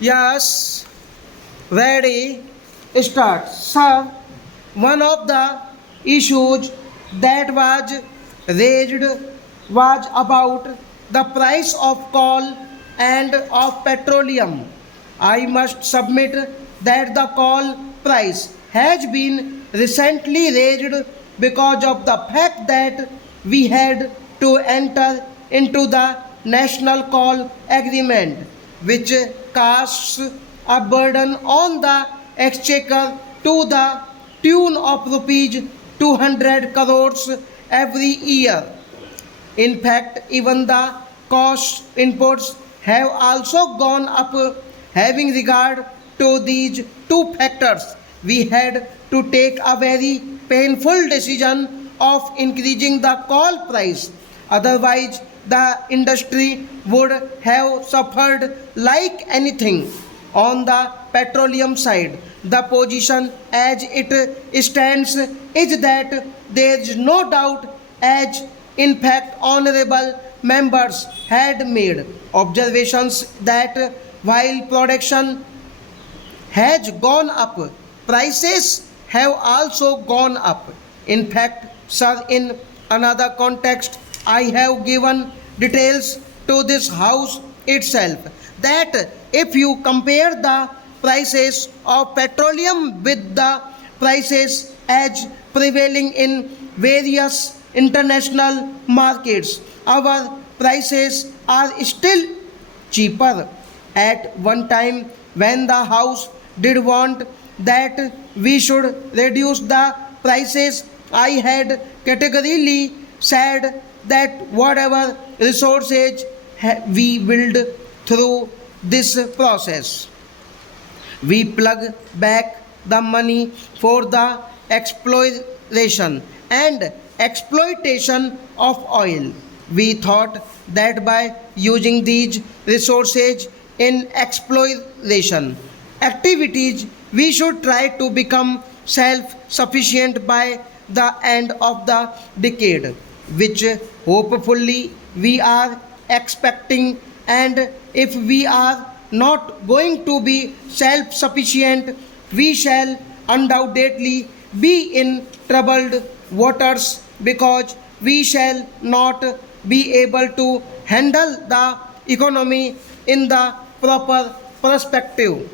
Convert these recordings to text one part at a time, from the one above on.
Yes, ready, start. Sir, one of the issues that was raised was about the price of coal and of petroleum. I must submit that the coal price has been recently raised because of the fact that we had to enter into the National Coal Agreement, which casts a burden on the exchequer to the tune of rupees 200 crores every year. In fact, even the cost inputs have also gone up. Having regard to these two factors, we had to take a very painful decision of increasing the coal price. Otherwise, the industry would have suffered like anything. On the petroleum side, the position as it stands is that there is no doubt, as in fact honorable members had made observations, that while production has gone up, prices have also gone up. In fact, sir, in another context, I have given details to this house itself that if you compare the prices of petroleum with the prices as prevailing in various international markets, our prices are still cheaper. At one time, when the house did want that we should reduce the prices, I had categorically said that whatever resources we build through this process, we plug back the money for the exploration and exploitation of oil. We thought that by using these resources in exploration activities, we should try to become self sufficient by the end of the decade, which hopefully we are expecting. And if we are not going to be self sufficient, we shall undoubtedly be in troubled waters because we shall not be able to handle the economy in the proper perspective.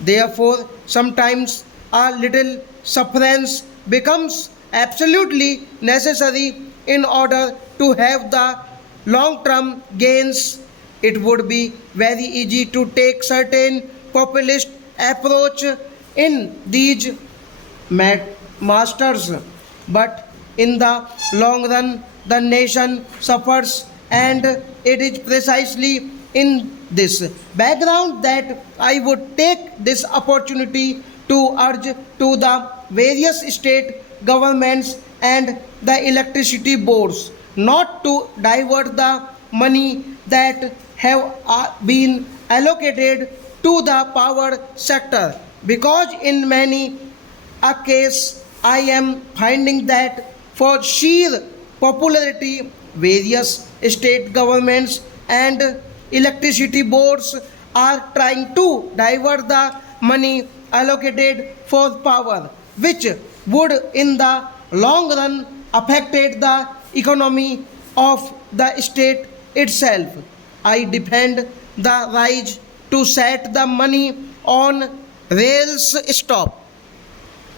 Therefore, sometimes a little sufferance becomes absolutely necessary in order to have the long term gains. It would be very easy to take certain populist approach in these masters, but in the long run, the nation suffers, and it is precisely in this background that I would take this opportunity to urge to the various state governments and the electricity boards not to divert the money that have been allocated to the power sector, because in many a case I am finding that for sheer popularity, various state governments and electricity boards are trying to divert the money allocated for power, which would in the long run affect the economy of the state itself. I defend the right to set the money on rails stop.